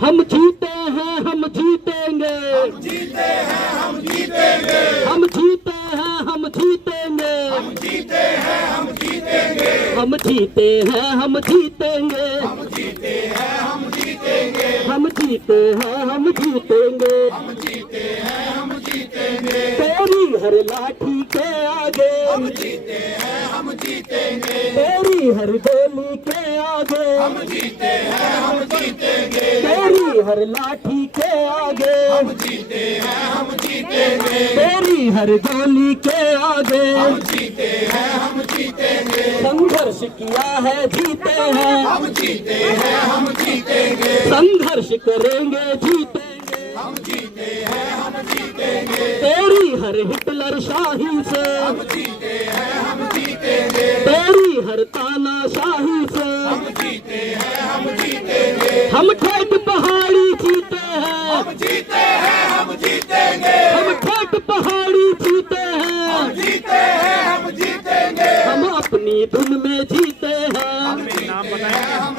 हम जीते हैं, हम जीतेंगे, हम जीते हैं, हम जीतेंगे, हम जीते हैं, हम जीतेंगे, हम जीते हैं, हम जीतेंगे, हम जीते हैं, हम जीतेंगे, हम जीते हैं, हम जीतेंगे, हम जीते हैं, हम जीतेंगे, हम जीते हैं, हम जीतेंगे, तेरी हर लाठी के आगे, हम जीते हैं, हम जीतेंगे, तेरी हर गोली के आगे, हम जीते हैं, हम जीतेंगे, तेरी हर लाठी के आगे, हम जीते हैं, हम जीतेंगे, तेरी हर गोली के आगे, हम जीते हैं, हम जीतेंगे, संघर्ष किया है, जीते हैं, हम जीते हैं, हम जीतेंगे, संघर्ष करेंगे, जीतेंगे, हम जीते हैं, हम जीतेंगे, तेरी हर हिटलर शाही से, हम जीते हैं, हम जीतेंगे, तेरी हर तानाशाही से, हम जीते हैं, हम जीतेंगे, हम ठेठ पहाड़ी जीते हैं, हम जीते हैं, हम जीतेंगे, हम ठेठ पहाड़ी जीते हैं, हम जीते हैं, हम जीतेंगे, हम अपनी धुन में जीते हैं, हम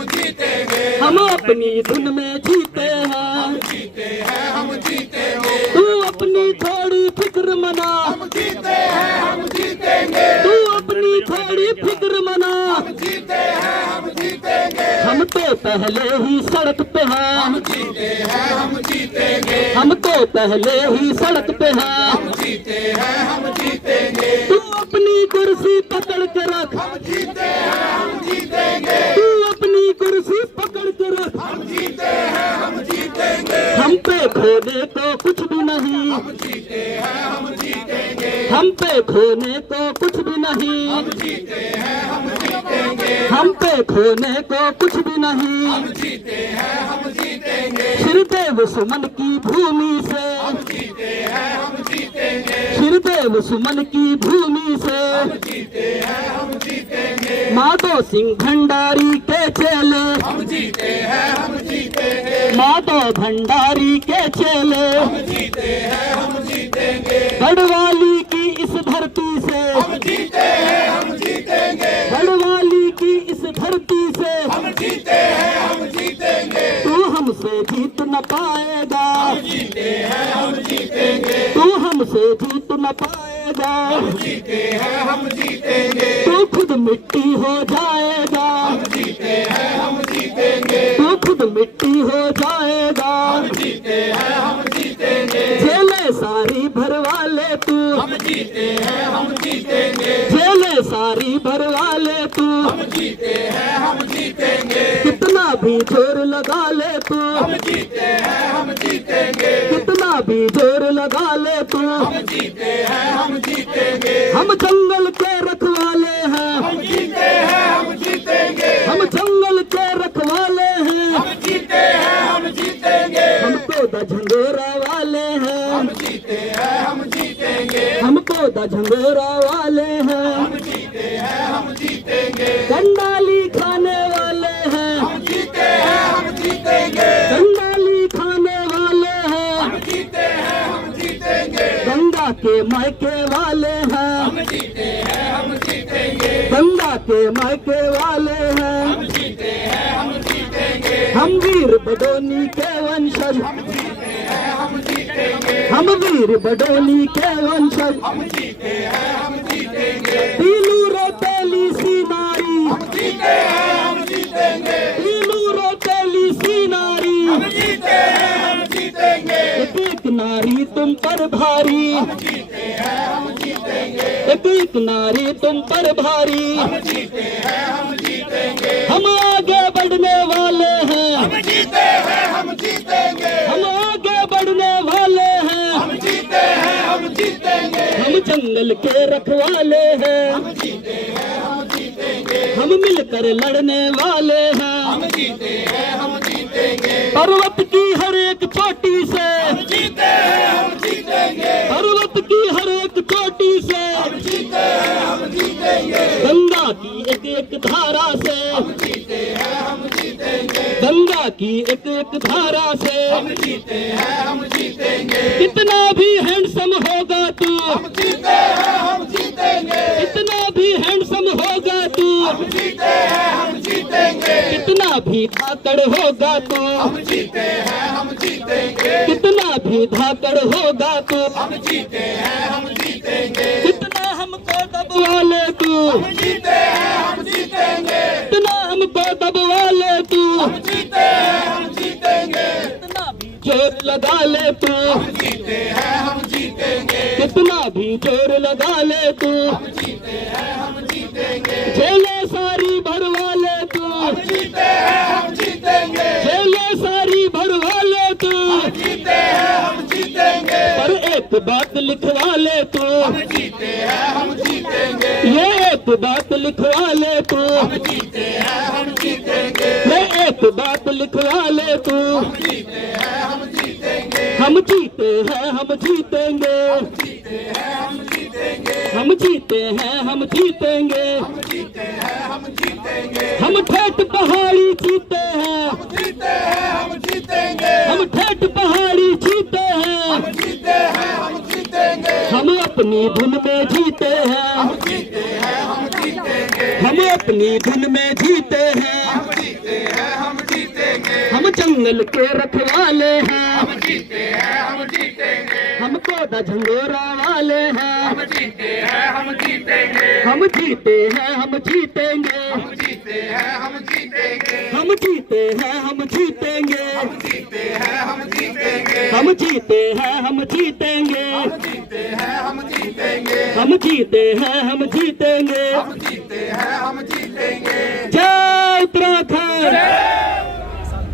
जीतेंगे, हम अपनी धुन में जीते हैं, जीते हैं, हम जीतेंगे, तू अपनी थोड़ी फिक्र मना, हम जीते हैं, हम जीतेंगे, तू अपनी थोड़ी फिक्र मना, जीते हैं, हम जीतेंगे, हम तो पहले ही सड़क पे हैं, हम जीते हैं, हम जीतेंगे, हम तो पहले ही सड़क पे हैं, हम जीते हैं, हम जीतेंगे, तू अपनी कुर्सी पकड़ के रख, हम जीते हैं, हम जीतेंगे, तू अपनी कुर्सी पकड़ के रख, हम जीते हैं, हम जीतेंगे, हम पे खोने को कुछ भी नहीं, हम जीते हैं, हम जीतेंगे, हम पे खोने को कुछ भी नहीं, हम जीते हैं, हम जीतेंगे, हम पे खोने को कुछ भी नहीं, हम जीते हैं, हम जीतेंगे, श्रीदेव सुमन की भूमि से, हम जीते हैं, हम जीतेंगे, श्रीदेव सुमन की भूमि से, हम जीते हैं, हम जीतेंगे, माधो सिंह भंडारी के चेले, हम जीते हैं, हम जीतेंगे, माधव भंडारी के चेले, हम जीते हैं, हम जीतेंगे, गढ़वाली की इस धरती से, हम जीते हैं, हम जीतेंगे, गढ़वाली की इस धरती से, हम जीते हैं, हम जीतेंगे, तू हमसे जीत न पाएगा, जीते हैं, हम जीतेंगे, तू हमसे जीत न पाएगा, जीते हैं, हम जीतेंगे, तू खुद मिट्टी हो जाएगा, जीते हैं, हम जीतेंगे, तू खुद मिट्टी हो जाएगा, जीते हैं, हम जीतेंगे, जेले सारी भरवा ले तू, हम जीते हैं, हम जीतेंगे, जेले सारी भरवा ले तू, हम जीते हैं, हम जीतेंगे, कितना भी जोर लगा ले तू, हम जीते हैं, हम जीतेंगे, कितना भी जोर लगा ले तू, हम जीते हैं, हम जीतेंगे, हम जंगल के रखवाले हैं, हम जीते हैं, हम जीतेंगे, हम जंगल के रखवाले हैं, हम जीते हैं, हम जीतेंगे, हमको द झंगोरा वाले हैं, हम जीते हैं, हम जीतेंगे, हमको द झंगोरा वाले हैं, हम जीते हैं, हम जीतेंगे, कंडाली खाने वाले हैं, हम जीते हैं, हम जीतेंगे, कंडाली खाने वाले हैं, हम जीते हैं, हम जीतेंगे, गंगा के मायके वाले हैं, हम जीते हैं, हम जीतेंगे, गंगा के मायके वाले हैं, हम जीते हैं, हम जीतेंगे, हम वीर बडोनी के वंशज, हम जीते हैं, हम जीतेंगे, हम वीर बडोनी के वंशज, हम जीते हैं, हम जीतेंगे, तीनू रोतेली सी नारी, हम जीते हैं, हम जीतेंगे, तीनू रोतेली सी नारी, हम जीते हैं, हम जीतेंगे, एक नारी तुम पर भारी, हम जीते हैं, हम जीतेंगे, एक नारी तुम पर भारी, हम जीते हैं, हम जीतेंगे, हम आगे बढ़ने वाले हैं, हम जीते हैं, हम जीतेंगे, हम आगे बढ़ने वाले हैं, हम जीते हैं, हम जीतेंगे, हम जंगल के रखवाले हैं, हम जीते हैं, हम जीतेंगे, हम मिलकर लड़ने वाले हैं, हम जीते हैं, हम जीतेंगे, पर्वत की हर एक चोटी से, हम जीते हैं, हम जीतेंगे, पर्वत की हर एक चोटी से, हम जीते हैं, हम जीतेंगे, गंगा की एक एक धारा से, हम जीते हैं, हम जीतेंगे, गंगा की एक एक धारा से, हम जीते हैं, हम जीतेंगे, कितना भी हैंडसम होगा तू, हम जीते हैं, हम जीतेंगे, कितना भी हैंडसम होगा तू, हम जीते हैं, हम जीतेंगे, कितना भी धाकड़ होगा तू, हम जीते हैं हम जीतेंगे, कितना भी धाकड़ होगा तू, हम जीते हैं हम जीतेंगे, कितना हमको दबवा ले तू, हम जीते हैं हम जीतेंगे, कितना हमको दबवा ले तू, हम जीते हैं हम जीतेंगे, कितना भी जोर लगा ले तू, हम जीते हैं हम जीतेंगे, कितना भी जोर लगा ले तू, हम जीते हैं हम जीतेंगे, जेलें सारी भरवा ले तू, हम जीते हैं हम जीतेंगे, जेलें सारी भरवा ले तू, हम जीते हैं हम जीतेंगे, पर एक बात लिखवा ले तू, हम जीते हैं हम जीतेंगे, ये एक बात लिखवा ले तू, हम जीते हैं हम जीतेंगे, ये एक बात लिखवा ले तू, हम जीते हैं हम जीतेंगे, हम जीते हैं हम जीतेंगे, जीते हैं हम जीतेंगे, हम जीते हैं हम जीतेंगे, हम जीते हैं हम जीतेंगे, हम ठेठ पहाड़ी जीते हैं, जीते हैं हम जीतेंगे, हम ठेठ पहाड़ी जीते हैं, हम जीते हैं हम जीतेंगे, हम अपनी धुन में जीते हैं, हम जीते हैं हम जीतेंगे, हम अपनी धुन में जीते हैं, हम जीते हैं हम जीतेंगे, हम जंगल के रखवाले हैं, हम जीते हैं हम जीतेंगे, हम कोदा झंगोरा वाले हैं, हम जीते हैं हम जीतेंगे, हम जीते हैं हम जीतेंगे, हम जीते हैं हम जीतेंगे, हम जीते हैं हम जीतेंगे, हम जीते हैं हम जीतेंगे, हम जीते हैं हम जीतेंगे, हम जीते हैं हम जीतेंगे, हम जीते हैं हम जीतेंगे, हम जीते हैं हम जीतेंगे, जय उत्तराखंड।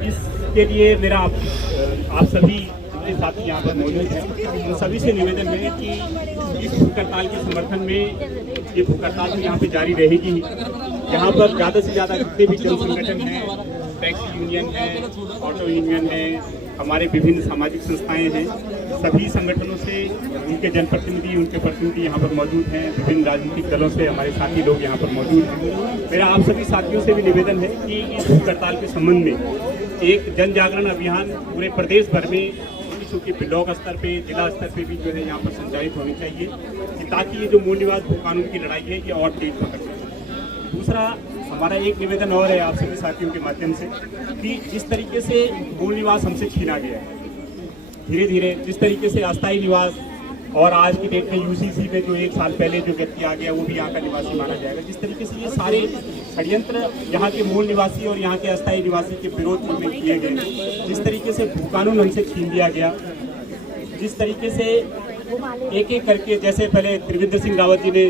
इसके लिए मेरा आप सभी जितने साथी यहाँ पर मौजूद हैं उन सभी से निवेदन है कि इस भूख हड़ताल के समर्थन में ये भूख हड़ताल तो यहाँ पे जारी रहेगी ही। यहाँ पर ज़्यादा से ज़्यादा जितने भी जन संगठन हैं, टैक्सी यूनियन है, ऑटो यूनियन है, हमारे विभिन्न सामाजिक संस्थाएं हैं, सभी संगठनों से उनके जनप्रतिनिधि उनके प्रतिनिधि यहाँ पर मौजूद हैं, विभिन्न राजनीतिक दलों से हमारे साथी लोग यहाँ पर मौजूद हैं। मेरा आप सभी साथियों से भी निवेदन है कि इस भूख हड़ताल के संबंध में एक जन जागरण अभियान पूरे प्रदेश भर में चूँकि ब्लॉक स्तर पे जिला स्तर पे भी जो है यहाँ पर संचालित होनी चाहिए कि ताकि ये जो मूल निवास भू कानून की लड़ाई है ये और तेज पकड़ सके। दूसरा हमारा एक निवेदन और है आप सभी साथियों के माध्यम से कि जिस तरीके से मूल निवास हमसे छीना गया है, धीरे धीरे जिस तरीके से अस्थायी निवास और आज की डेट में यूसीसी में जो 1 साल पहले जो व्यक्ति आ गया वो भी यहाँ का निवासी माना जाएगा, जिस तरीके से ये सारे षड्यंत्र यहाँ के मूल निवासी और यहाँ के अस्थायी निवासी के विरोध में किए गए, जिस तरीके से भू कानून हमसे छीन लिया गया, जिस तरीके से एक एक करके जैसे पहले त्रिवेंद्र सिंह रावत जी ने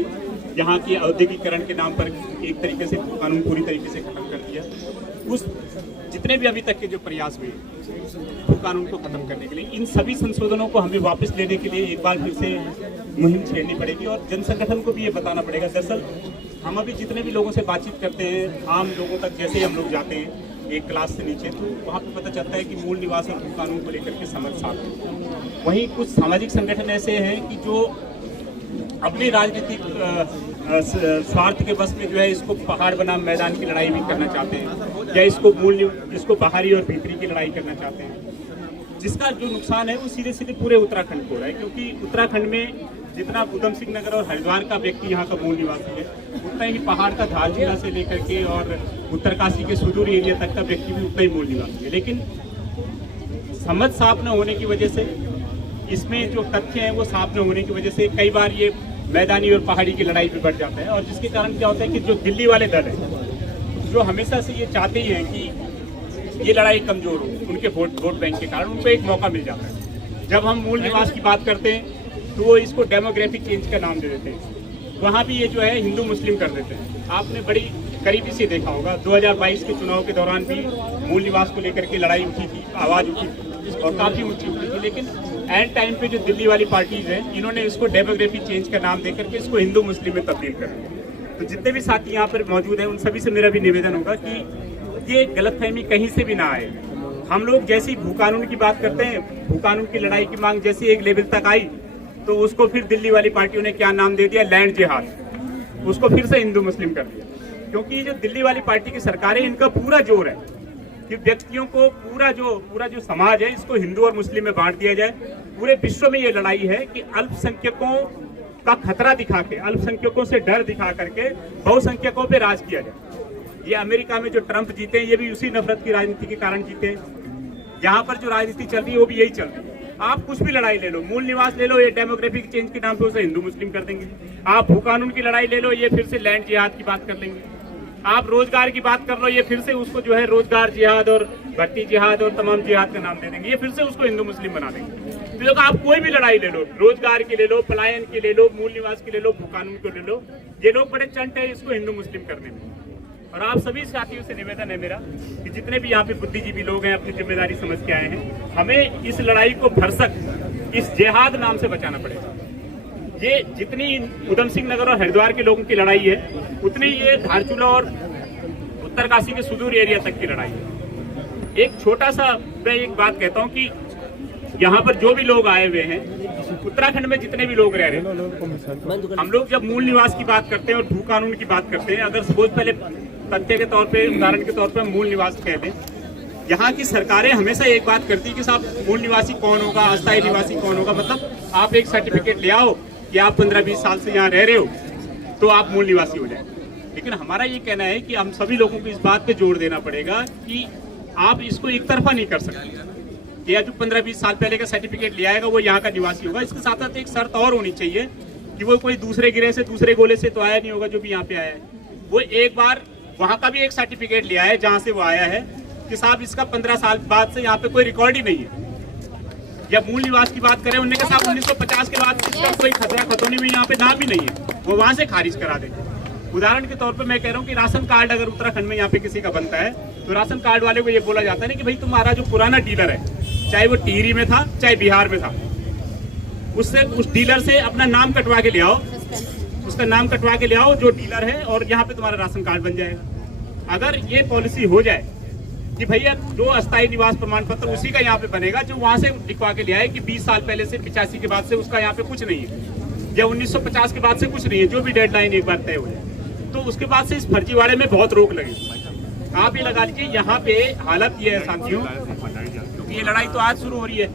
यहाँ की औद्योगिकरण के नाम पर एक तरीके से भू कानून पूरी तरीके से खत्म कर दिया, उस जितने भी अभी तक के जो प्रयास हुए भू कानून को खत्म करने के लिए, इन सभी संशोधनों को हमें वापस लेने के लिए एक बार फिर से मुहिम छेड़नी पड़ेगी और जन संगठन को भी ये बताना पड़ेगा। दरअसल हम अभी जितने भी लोगों से बातचीत करते हैं, आम लोगों तक जैसे ही हम लोग जाते हैं एक क्लास से नीचे, तो वहाँ पे पता चलता है कि मूल निवास और भू कानून को लेकर के समझ साफ है। वहीं कुछ सामाजिक संगठन ऐसे हैं कि जो अपने राजनीतिक स्वार्थ के बस में जो है इसको पहाड़ बनाम मैदान की लड़ाई भी करना चाहते हैं या इसको बाहरी और भीतरी की लड़ाई करना चाहते हैं, जिसका जो नुकसान है वो सीधे सीधे पूरे उत्तराखंड को हो रहा है। क्योंकि उत्तराखंड में जितना उधम सिंह नगर और हरिद्वार का व्यक्ति यहाँ का मूल निवासी है, उतना ही पहाड़ का धार जिला से लेकर के और उत्तरकाशी के सुदूर एरिया तक का व्यक्ति भी उतना ही मूल निवासी है। लेकिन समझ साफ न होने की वजह से, इसमें जो तथ्य हैं वो साफ न होने की वजह से कई बार ये मैदानी और पहाड़ी की लड़ाई भी बढ़ जाता है और जिसके कारण क्या होता है कि जो दिल्ली वाले दल हैं जो हमेशा से ये चाहते ही हैं कि ये लड़ाई कमजोर हो, उनके वोट बैंक के कारण उनको एक मौका मिल जाता है। जब हम मूल निवास की बात करते हैं तो वो इसको डेमोग्राफिक चेंज का नाम दे देते हैं, वहाँ भी ये जो है हिंदू मुस्लिम कर देते हैं। आपने बड़ी करीबी से देखा होगा 2022 के चुनाव के दौरान भी मूल निवास को लेकर के लड़ाई उठी थी, आवाज़ उठी थी और काफ़ी ऊँची उठी थी, लेकिन एंड टाइम पे जो दिल्ली वाली पार्टीज हैं इन्होंने इसको डेमोग्राफी चेंज का नाम देकर के इसको हिंदू मुस्लिम में तब्दील कर दिया। तो जितने भी साथी यहाँ पर मौजूद हैं उन सभी से मेरा भी निवेदन होगा कि ये गलतफहमी कहीं से भी ना आए। हम लोग जैसी भू कानून की बात करते हैं, भू कानून की लड़ाई की मांग जैसी एक लेवल तक आई तो उसको फिर दिल्ली वाली पार्टियों ने क्या नाम दे दिया, लैंड जिहाद, उसको फिर से हिंदू मुस्लिम कर दिया। क्योंकि जो दिल्ली वाली पार्टी की सरकार है इनका पूरा जोर है कि व्यक्तियों को पूरा जो समाज है इसको हिंदू और मुस्लिम में बांट दिया जाए। पूरे विश्व में ये लड़ाई है कि अल्पसंख्यकों का खतरा दिखा के, अल्पसंख्यकों से डर दिखा करके बहुसंख्यकों पे राज किया जाए। ये अमेरिका में जो ट्रंप जीते हैं ये भी उसी नफरत की राजनीति के कारण जीते हैं। यहाँ पर जो राजनीति चल रही है वो भी यही चल रही है। आप कुछ भी लड़ाई ले लो, मूल निवास ले लो, ये डेमोग्राफिक चेंज के नाम पे उसे हिंदू मुस्लिम कर देंगे। आप भू कानून की लड़ाई ले लो, ये फिर से लैंड जिहाद की बात कर लेंगे। आप रोजगार की बात कर लो, ये फिर से उसको जो है रोजगार जिहाद और भट्टी जिहाद और तमाम जिहाद का नाम दे देंगे, ये फिर से उसको हिंदू मुस्लिम बना देंगे। तो देखो आप कोई भी लड़ाई ले लो, रोजगार की ले लो, पलायन की ले लो, मूल निवास की ले लो, भू कानून को ले लो, ये लोग बड़े चंट है इसको हिंदू मुस्लिम करने में। और आप सभी साथियों से निवेदन है मेरा कि जितने भी यहाँ पे बुद्धिजीवी लोग हैं अपनी जिम्मेदारी समझ के आए हैं, हमें इस लड़ाई को भरसक इस जिहाद नाम से बचाना पड़ेगा। ये जितनी उधम सिंह नगर और हरिद्वार के लोगों की लड़ाई है उतनी ये धारचूला और उत्तरकाशी के सुदूर एरिया तक की लड़ाई है। एक छोटा सा मैं एक बात कहता हूँ कि यहाँ पर जो भी लोग आए हुए हैं, उत्तराखंड में जितने भी लोग रह रहे हैं, हम लोग जब मूल निवास की बात करते हैं और भू कानून की बात करते हैं, अगर सपोज पहले तथ्य के तौर पे उदाहरण के तौर पे मूल निवास कह दें, यहाँ की सरकारें हमेशा एक बात करती है कि साहब मूल निवासी कौन होगा, अस्थायी निवासी कौन होगा, मतलब आप एक सर्टिफिकेट ले आओ कि आप 15-20 साल से यहाँ रह रहे हो तो आप मूल निवासी हो जाए। लेकिन हमारा ये कहना है कि हम सभी लोगों को इस बात पे जोर देना पड़ेगा कि आप इसको एक तरफा नहीं कर सकते कि या जो 15-20 साल पहले का सर्टिफिकेट ले आएगा वो यहाँ का निवासी होगा। इसके साथ साथ एक शर्त और होनी चाहिए कि वो कोई दूसरे गिरे से दूसरे गोले से तो आया नहीं होगा जो भी यहाँ पे आया है, वो एक बार वहाँ का भी एक सर्टिफिकेट ले आया है जहाँ से वो आया है कि साहब इसका 15 साल बाद से यहाँ पे कोई रिकॉर्ड ही नहीं है। या मूल निवास की बात करें, उन्होंने कहा साहब 1950 के बाद इसका कोई खतरा खतौनी में यहाँ पे नाम ही नहीं है, वो वहाँ से खारिज करा देंगे। उदाहरण के तौर पे मैं कह रहा हूँ कि राशन कार्ड अगर उत्तराखंड में यहाँ पे किसी का बनता है तो राशन कार्ड वाले को ये बोला जाता है ना कि भाई तुम्हारा जो पुराना डीलर है, चाहे वो टिहरी में था चाहे बिहार में था, उससे उस डीलर से अपना नाम कटवा के ले आओ, उसका नाम कटवा के ले आओ जो डीलर है, और यहाँ पे तुम्हारा राशन कार्ड बन जाएगा। अगर ये पॉलिसी हो जाए कि भैया जो अस्थायी निवास प्रमाण पत्र उसी का यहाँ पे बनेगा जो वहां से लिखवा के ले आए कि 20 साल पहले से 85 के बाद से उसका यहाँ पे कुछ नहीं है, या 1950 के बाद से कुछ नहीं है, जो भी डेडलाइन एक बार तय हो जाए, तो उसके बाद से इस फर्जीवाड़े में बहुत रोक लगेगी। आप ये लगा लीजिए यहाँ पे हालत ये है साथियों, क्योंकि ये लड़ाई तो आज शुरू हो रही है,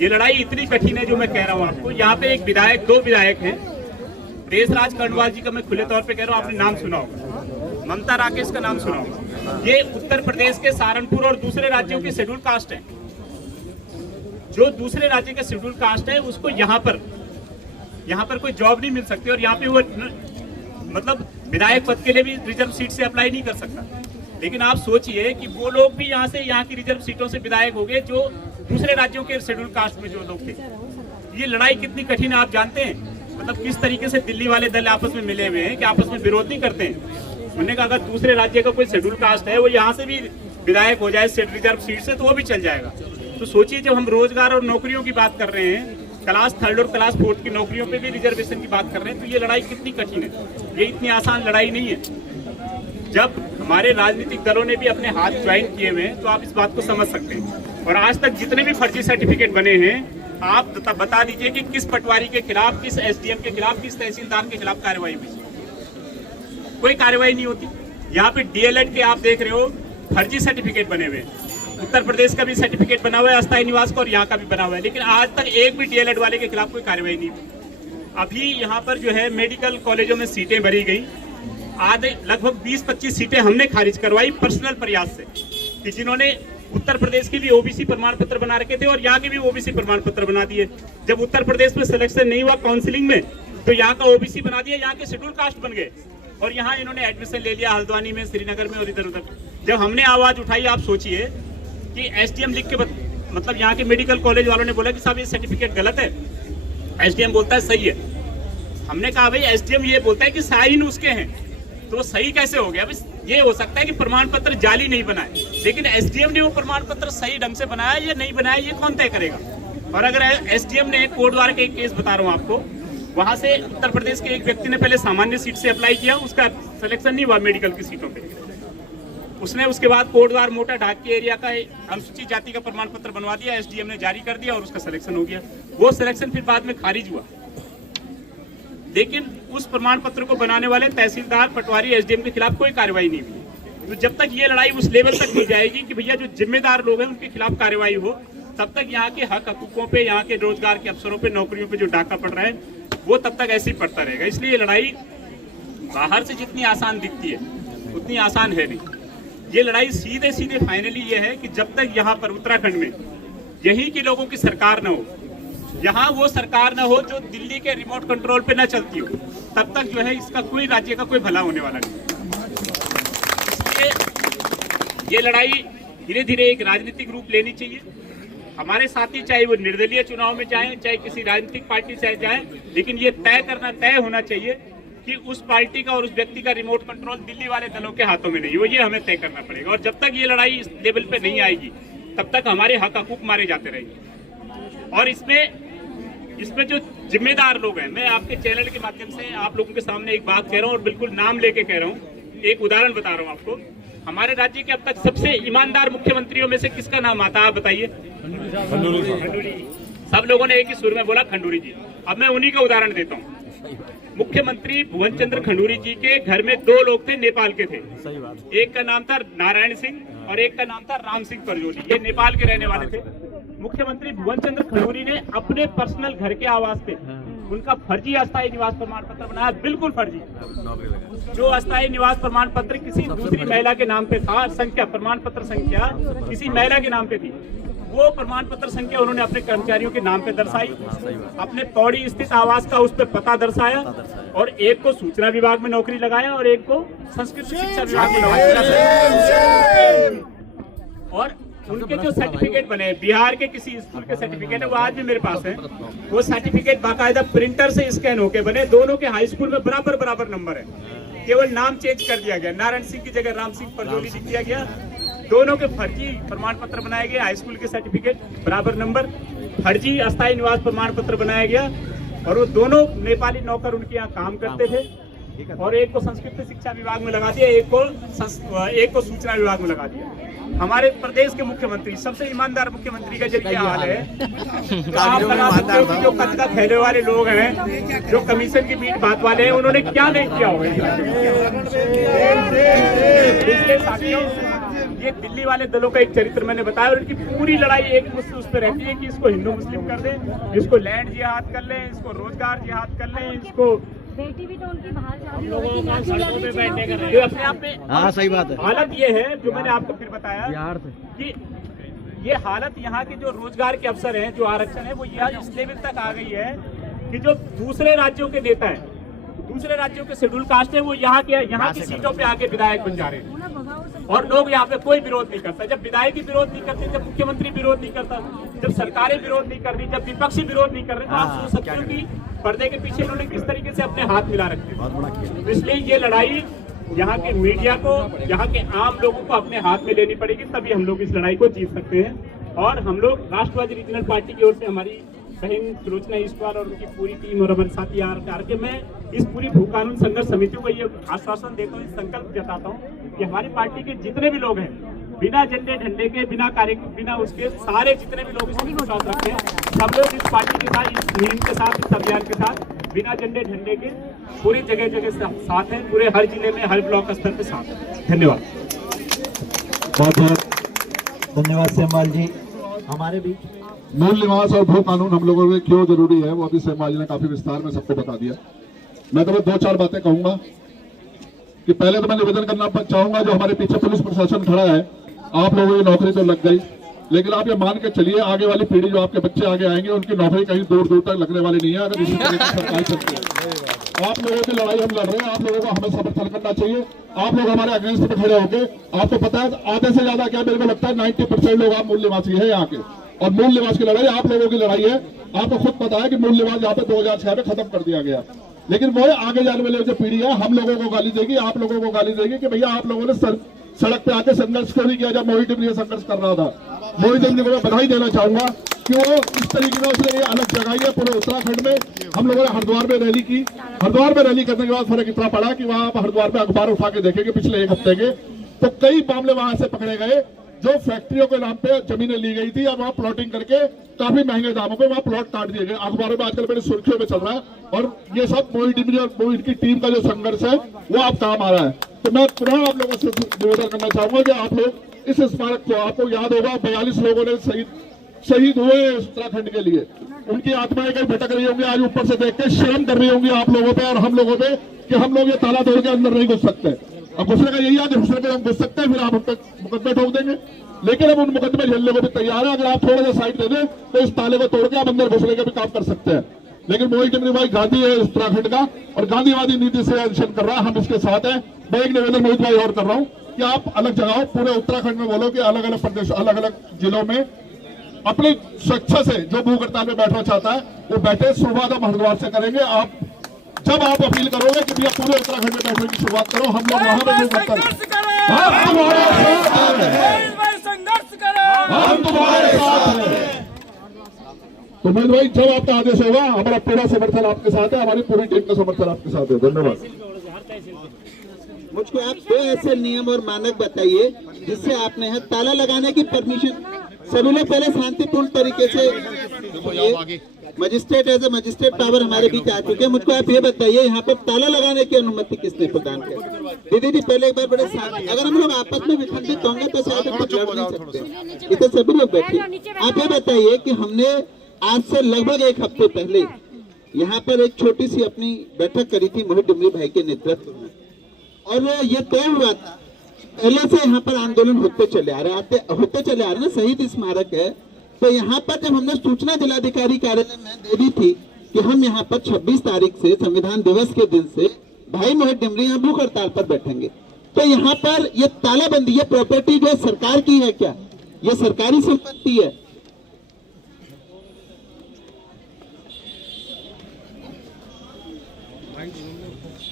ये लड़ाई इतनी कठिन है जो मैं कह रहा हूँ आपको। यहाँ पे एक विधायक, 2 विधायक हैं, देशराज कर्णवाल जी का मैं खुले तौर पे कह रहा हूँ, आपने नाम सुना होगा, ममता राकेश का नाम सुना होगा। ये उत्तर प्रदेश के सहारनपुर और दूसरे राज्यों के शेड्यूल कास्ट है, जो दूसरे राज्य के शेड्यूल कास्ट है उसको यहाँ पर कोई जॉब नहीं मिल सकती, और यहाँ पे वो मतलब विधायक पद के लिए भी रिजर्व सीट से अप्लाई नहीं कर सकता। लेकिन आप सोचिए कि वो लोग भी यहाँ से, यहाँ की रिजर्व सीटों से विधायक हो गए जो दूसरे राज्यों के शेड्यूल कास्ट में जो लोग थे। ये लड़ाई कितनी कठिन है आप जानते हैं, मतलब किस तरीके से दिल्ली वाले दल आपस में मिले हुए हैं कि आपस में विरोध नहीं करते हैं। उन्होंने कहा अगर दूसरे राज्य का कोई शेड्यूल कास्ट है वो यहाँ से भी विधायक हो जाए रिजर्व सीट से तो वो भी चल जाएगा। तो सोचिए जब हम रोजगार और नौकरियों की बात कर रहे हैं, क्लास 3 और क्लास 4 की नौकरियों पे भी रिजर्वेशन की बात कर रहे हैं, तो ये लड़ाई कितनी कठिन है, ये इतनी आसान लड़ाई नहीं है। जब हमारे राजनीतिक दलों ने भी अपने हाथ ज्वाइन किए हुए हैं तो आप इस बात को समझ सकते हैं। और आज तक जितने भी फर्जी सर्टिफिकेट बने हैं, आप बता दीजिए कि किस पटवारी के खिलाफ, किस एसडीएम के खिलाफ, किस तहसीलदार के खिलाफ कार्रवाई हुई? कोई कार्रवाई नहीं होती। यहाँ पे डीएलएड के आप देख रहे हो फर्जी सर्टिफिकेट बने हुए, उत्तर प्रदेश का भी सर्टिफिकेट बना हुआ है अस्थायी निवास का और यहाँ का भी बना हुआ है, लेकिन आज तक एक भी डीएलएड वाले के खिलाफ कोई कार्रवाई नहीं हुई। अभी यहाँ पर जो है मेडिकल कॉलेजों में सीटें भरी गई, आधे लगभग 20-25 सीटें हमने खारिज करवाई पर्सनल प्रयास से, कि जिन्होंने उत्तर प्रदेश की भी ओबीसी प्रमाण पत्र बना रखे थे और यहाँ के भी ओबीसी प्रमाण पत्र बना दिए। जब उत्तर प्रदेश में सिलेक्शन नहीं हुआ काउंसलिंग में तो यहाँ का ओबीसी बना दिया, यहाँ के शेड्यूल कास्ट बन गए और यहाँ इन्होंने एडमिशन ले लिया हल्द्वानी में, श्रीनगर में और इधर उधर। जब हमने आवाज उठाई, आप सोचिए कि एसडीएम लिख के मतलब यहाँ के मेडिकल कॉलेज वालों ने बोला कि साहब ये सर्टिफिकेट गलत है, एसडीएम बोलता है सही है। हमने कहा भाई एसडीएम ये बोलता है कि साइन उसके हैं, तो सही कैसे हो गया? ये हो सकता है कि प्रमाण पत्र जाली नहीं बनाए, लेकिन एसडीएम ने वो प्रमाण पत्र सही ढंग से बनाया या नहीं बनाया ये कौन तय करेगा? और अगर एसडीएम ने कोटद्वार के एक केस बता रहा हूँ आपको, वहां से उत्तर प्रदेश के एक व्यक्ति ने पहले सामान्य सीट से अप्लाई किया, उसका सिलेक्शन नहीं हुआ मेडिकल की सीटों पे, उसने उसके बाद कोटद्वार मोटा ढाक के एरिया का अनुसूचित जाति का प्रमाण पत्र बनवा दिया, एसडीएम ने जारी कर दिया और उसका सिलेक्शन हो गया। वो सिलेक्शन फिर बाद में खारिज हुआ, लेकिन उस प्रमाण पत्र को बनाने वाले तहसीलदार, पटवारी, एसडीएम के खिलाफ कोई कार्रवाई नहीं हुई। तो जब तक ये लड़ाई उस लेवल तक नहीं जाएगी कि भैया जो जिम्मेदार लोग हैं उनके खिलाफ कार्रवाई हो, तब तक यहाँ के हक हकूकों पे, यहाँ के रोजगार के अवसरों पे, नौकरियों पे जो डाका पड़ रहा है वो तब तक ऐसे ही पड़ता रहेगा। इसलिए ये लड़ाई बाहर से जितनी आसान दिखती है उतनी आसान है नहीं। ये लड़ाई सीधे सीधे फाइनली ये है कि जब तक यहाँ पर उत्तराखंड में यही के लोगों की सरकार न हो, यहाँ वो सरकार न हो जो दिल्ली के रिमोट कंट्रोल पे न चलती हो, तब तक जो है इसका कोई राज्य का कोई भला होने वाला नहीं। इसलिए ये लड़ाई धीरे धीरे एक राजनीतिक रूप लेनी चाहिए। हमारे साथी चाहे वो निर्दलीय चुनाव में जाएं, चाहे किसी राजनीतिक पार्टी से जाएं, लेकिन ये तय होना चाहिए कि उस पार्टी का और उस व्यक्ति का रिमोट कंट्रोल दिल्ली वाले दलों के हाथों में नहीं हो। ये हमें तय करना पड़ेगा। और जब तक ये लड़ाई इस लेवल पे नहीं आएगी, तब तक हमारे हक हकूक मारे जाते रहेंगे। और इसमें जो जिम्मेदार लोग हैं, मैं आपके चैनल के माध्यम से आप लोगों के सामने एक बात कह रहा हूँ और बिल्कुल नाम लेके कह रहा हूँ। एक उदाहरण बता रहा हूँ आपको। हमारे राज्य के अब तक सबसे ईमानदार मुख्यमंत्रियों में से किसका नाम आता है, आप बताइए? खंडूरी जी। सब लोगों ने एक ही सुर में बोला खंडूरी जी। अब मैं उन्हीं का उदाहरण देता हूँ। मुख्यमंत्री भुवन चंद्र खंडूरी जी के घर में 2 लोग थे, नेपाल के थे। एक का नाम था नारायण सिंह और एक का नाम था राम सिंह परजोली। ये नेपाल के रहने वाले थे। मुख्यमंत्री भुवन चंद्र खंडूरी ने अपने पर्सनल घर के आवास पे उनका फर्जी अस्थायी निवास प्रमाण पत्र बनाया, बिल्कुल फर्जी। जो अस्थायी निवास प्रमाण पत्र किसी दूसरी महिला के नाम पे था, प्रमाण पत्र संख्या किसी महिला के नाम पे थी, वो प्रमाण पत्र संख्या उन्होंने अपने कर्मचारियों के नाम पे दर्शाई, अपने पौड़ी स्थित आवास का उस पर पता दर्शाया, और एक को सूचना विभाग में नौकरी लगाया और एक को संस्कृत शिक्षा विभाग में नौकरी लगाया। और उनके जो सर्टिफिकेट बने, बिहार के किसी स्कूल के सर्टिफिकेट है, वो आज भी मेरे पास है। वो सर्टिफिकेट बाकायदा प्रिंटर से स्कैन होके बने। दोनों के हाई स्कूल में बराबर नंबर है, केवल नाम चेंज कर दिया गया। नारायण सिंह की जगह राम सिंह परजोली लिख दिया गया। दोनों के फर्जी प्रमाण पत्र बनाए गए, हाई स्कूल के सर्टिफिकेट बराबर नंबर, फर्जी अस्थायी निवास प्रमाण पत्र बनाया गया। और वो दोनों नेपाली नौकर उनके यहाँ काम करते थे, और एक को संस्कृत शिक्षा विभाग में लगा दिया, एक को सूचना विभाग में लगा दिया। हमारे प्रदेश के मुख्यमंत्री, सबसे ईमानदार मुख्यमंत्री का जब क्या हाल है, तो आप लगा सकते हो कि जो कचरा फैले वाले लोग हैं, जो कमीशन की मीट बात वाले हैं, उन्होंने क्या नहीं किया होगा। पिछले साथियों, ये दिल्ली वाले दलों का एक चरित्र मैंने बताया, और इनकी पूरी लड़ाई एक मुश्किल उस पर रहती है कि इसको हिंदू मुस्लिम कर दें, इसको लैंड जिहाद कर लें, इसको रोजगार जिहाद कर लें, इसको बेटी भी तो उनकी बाहर जा रही है अपने आप में। हाँ, सही बात है। हालत ये है जो मैंने आपको फिर बताया कि ये हालत यहाँ के जो रोजगार के अवसर हैं, जो आरक्षण है, वो यहाँ इस लेवल तक आ गई है कि जो दूसरे राज्यों के नेता हैं, दूसरे राज्यों के शेड्यूल कास्ट है, वो यहाँ की सीटों पे आके विधायक बन जा रहे हैं। और लोग यहाँ पे कोई विरोध नहीं करता। जब विधायक ही विरोध नहीं करते, जब मुख्यमंत्री विरोध नहीं करता, जब सरकारें विरोध नहीं कर रही, जब विपक्षी विरोध नहीं कर रहे, तो आप सोच सकते हो कि पर्दे के पीछे इन्होंने किस तरीके से अपने हाथ मिला रखे हैं। तो इसलिए ये लड़ाई यहाँ के मीडिया को, यहाँ के आम लोगों को अपने हाथ में लेनी पड़ेगी, तभी हम लोग इस लड़ाई को जीत सकते हैं। और हम लोग राष्ट्रवादी रीजनल पार्टी की ओर से, हमारी बहन सुलोचना ईश्वर और उनकी पूरी टीम और हमारे साथी आर के, मैं इस पूरी भू कानून संघर्ष समिति को ये आश्वासन देता हूँ, संकल्प जताता हूँ कि हमारी पार्टी के जितने भी लोग हैं, बिना झंडे झंडे के, बिना उसके, सारे जितने भी लोग इसमें विश्वास रखते हैं, सब लोग इस पार्टी के साथ, इस मुहिम के साथ, इस अभियान के साथ, बिना झंडे झंडे के पूरी जगह साथ हैं, पूरे हर जिले में, हर ब्लॉक स्तर पे साथ हैं। धन्यवाद। बहुत बहुत धन्यवाद सेमवाल जी। हमारे बीच मूल निवास और भू कानून हम लोगों में क्यों जरूरी है, वो अभी सेमवाल जी ने काफी विस्तार में सबको बता दिया। मैं तो 2-4 बातें कहूंगा कि पहले तो मैं निवेदन करना चाहूंगा, जो हमारे पीछे पुलिस प्रशासन खड़ा है, आप लोगों की नौकरी तो लग गई, लेकिन आप ये मान के चलिए आगे वाली पीढ़ी, जो आपके बच्चे आगे आएंगे, उनकी नौकरी कहीं दूर दूर तक लगने वाली नहीं है अगर इसी तरह की सरकार चलती है। आप लोगों की लड़ाई हम लड़ रहे हैं, आप लोगों को हमें समर्थन करना चाहिए। आप लोग हमारे अगेंस्ट में खड़े होंगे। आपको पता है आधे से ज्यादा, क्या मेरे को लगता है 90% लोग आप मूल निवासी है यहाँ के, और मूल निवास की लड़ाई आप लोगों की लड़ाई है। आपको खुद पता है कि मूल निवास यहाँ पे 2006 में खत्म कर दिया गया, लेकिन वो आगे जाने वाली जो पीढ़ी है हम लोगों को गाली देगी, आप लोगों को गाली देगी कि भैया आप लोगों ने सड़क पे आके संघर्ष क्यों नहीं किया जब मोहित डिमरी संघर्ष कर रहा था। मोहित डिमरी को मैं बधाई देना चाहूंगा कि वो इस तरीके से उसने अलग जगाई है पूरे उत्तराखंड में। हम लोगों ने हरिद्वार में रैली की, हरिद्वार में रैली करने के बाद फर्क इतना पड़ा कि वहां आप हरिद्वार में अखबार उठा के देखेंगे पिछले 1 हफ्ते के, तो कई मामले वहां से पकड़े गए जो फैक्ट्रियों के नाम पे जमीनें ली गई थी और वहां प्लॉटिंग करके काफी महंगे दामों पे वहां प्लॉट काट दिए गए। अखबारों में आजकल मेरी सुर्खियों में चल रहा है, और ये सब मोहित डिमरी और मोहित की टीम का जो संघर्ष है वो अब काम आ रहा है। तो मैं पुनः आप लोगों से निवेदन करना चाहूंगा कि आप लोग इस स्मारक को, आपको याद होगा 42 लोगों ने शहीद हुए उत्तराखंड के लिए, उनकी आत्माएं कहीं भटक रही होंगी, आज ऊपर से देख के शर्म कर रही होंगी आप लोगों पे और हम लोगों पे कि हम लोग ये ताला तोड़ के अंदर नहीं घुस सकते। अब घुसने का यही याद है, घुसने पर हम घुस सकते हैं, फिर आप हम तक मुकदमे ठोक देंगे। लेकिन हम उन मुकदमे झेलने को भी तैयार है। अगर आप थोड़ा सा साइड दे दें तो इस ताले को तोड़ के आप अंदर घुसने का भी काम कर सकते हैं। लेकिन मोहित टिमरी भाई गांधी है उत्तराखंड का और गांधीवादी नीति से एक्शन कर रहा है, हम इसके साथ हैं। मैं एक निवेदन मोहित भाई और कर रहा हूँ कि आप अलग जगह पूरे उत्तराखंड में बोलो कि अलग अलग प्रदेश अलग अलग जिलों में अपनी स्वेच्छा से जो भूख हड़ताल में बैठना चाहता है वो बैठे। शुरुआत हम हरिद्वार से करेंगे। आप जब आप अपील करोगे कि भैया पूरे उत्तराखंड में बैठने की शुरुआत करो, हम लोग वहां पर भूख हड़ताल हम तुम्हारे साथ हैं। तो मोहित भाई जब आपका आदेश होगा हमारा पूरा समर्थन आपके साथ है, हमारी पूरी टीम का समर्थन आपके साथ है। धन्यवाद। मुझको आप 2 ऐसे नियम और मानक बताइए जिससे आपने यहाँ ताला लगाने की परमिशन। सभी लोग पहले शांतिपूर्ण तरीके से, magistrate as a magistrate power हमारे बीच आ चुके हैं। मुझको आप ये बताइए यहाँ पर ताला लगाने की अनुमति किसने प्रदान की? दीदी जी पहले एक बार बड़े अगर हम लोग आपस में विखंडित होंगे तो शायद हम लड़ नहीं सकते। इतने सभी लोग बैठे। आप ये बताइए कि हमने आज से लगभग 1 हफ्ते पहले यहाँ पर एक छोटी सी अपनी बैठक करी थी मोहित टिमरी भाई के नेतृत्व में, और ये तय हुआ था पहले से यहाँ पर आंदोलन होते चले आ रहे ना, शहीद स्मारक है। तो यहाँ पर जब हमने सूचना जिलाधिकारी कार्यालय में दे दी थी कि हम यहाँ पर 26 तारीख से संविधान दिवस के दिन से भाई मोहित टिमरी यहाँ भूख हड़ताल पर बैठेंगे, तो यहाँ पर ये तालाबंदी, ये प्रॉपर्टी जो सरकार की है क्या? ये सरकारी संपत्ति है।